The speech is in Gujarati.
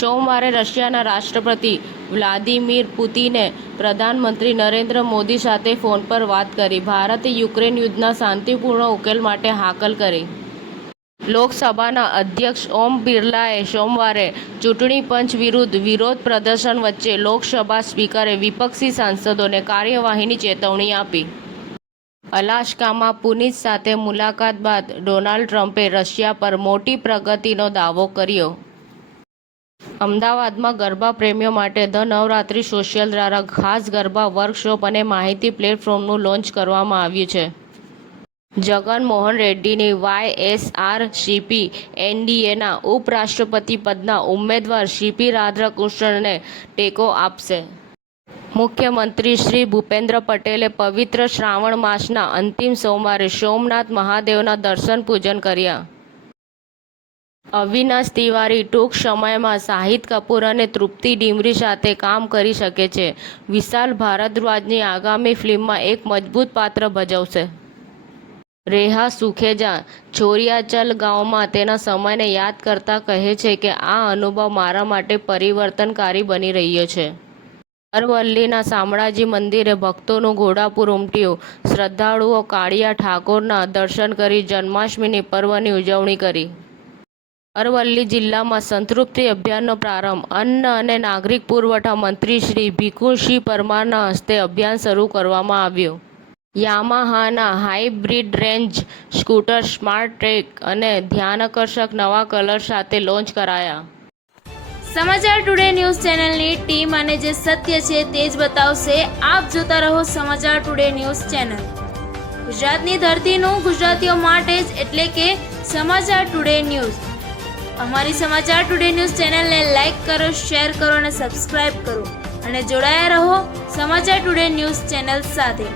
સોમવારે રશિયાના રાષ્ટ્રપતિ વ્લાદિમીર પુતિને પ્રધાનમંત્રી નરેન્દ્ર મોદી સાથે ફોન પર વાત કરી ભારતે યુક્રેન યુદ્ધના શાંતિપૂર્ણ ઉકેલ માટે હાકલ કરી. લોકસભાના અધ્યક્ષ ઓમ બિરલાએ સોમવારે ચૂંટણી પંચ વિરુદ્ધ વિરોધ પ્રદર્શન વચ્ચે લોકસભા સ્પીકરે વિપક્ષી સાંસદોને કાર્યવાહીની ચેતવણી આપી. અલાસ્કામાં પુતિન સાથે મુલાકાત બાદ ડોનાલ્ડ ટ્રમ્પે રશિયા પર મોટી પ્રગતિનો દાવો કર્યો. અમદાવાદમાં ગરબા પ્રેમીઓ માટે ધ નવરાત્રિ સોશિયલ દ્વારા ખાસ ગરબા વર્કશોપ અને માહિતી પ્લેટફોર્મનું લોન્ચ કરવામાં આવ્યું છે. જગન મોહન રેડ્ડીની વાયએસઆરસીપી એનડીએના ઉપરાષ્ટ્રપતિ પદના ઉમેદવાર સીપી રાધાકૃષ્ણનને ટેકો આપશે. મુખ્યમંત્રી શ્રી ભૂપેન્દ્ર પટેલે પવિત્ર શ્રાવણ માસના અંતિમ સોમવારે સોમનાથ મહાદેવના દર્શન પૂજન કર્યા. અવિનાશ તિવારી ટૂંક સમયમાં શાહિદ કપૂર અને તૃપ્તિ ડિમરી સાથે કામ કરી શકે છે. વિશાલ ભારદ્વાજની આગામી ફિલ્મમાં એક મજબૂત પાત્ર ભજવશે. રેહા સુખેજા છોરિયાચલ ગામમાં તેના સમયને યાદ કરતા કહે છે કે આ અનુભવ મારા માટે પરિવર્તનકારી બની રહ્યો છે. અરવલ્લીના શામળાજી મંદિરે ભક્તોનું ઘોડાપૂર ઉમટ્યું. શ્રદ્ધાળુઓ કાળિયા ઠાકોરના દર્શન કરી જન્માષ્ટમી પર્વની ઉજવણી કરી. અરવલ્લી જિલ્લામાં સંતૃપ્તિ અભિયાનનો પ્રારંભ. અન્ન અને નાગરિક પુરવઠા મંત્રી શ્રી ભીખુસિંહ પરમારના હસ્તે અભિયાન શરૂ કરવામાં આવ્યું. યામાહાના hybrid range scooter smart track અને ધ્યાનાકર્ષક નવા કલર સાથે લોન્ચ કરાયા. સમાચાર ટુડે ન્યૂઝ ચેનલની ટીમ અને જે સત્ય છે તે જ બતાવશે. આપ જોતા રહો સમાચાર ટુડે ન્યૂઝ ચેનલ. ગુજરાતની ધરતીનું ગુજરાતીઓ માટે જ, એટલે કે સમાચાર ટુડે ન્યૂઝ. અમારી સમાચાર ટુડે ન્યૂઝ ચેનલને લાઇક કરો, શેર કરો અને સબસ્ક્રાઇબ કરો અને જોડાયા રહો સમાચાર ટુડે ન્યૂઝ ચેનલ સાથે.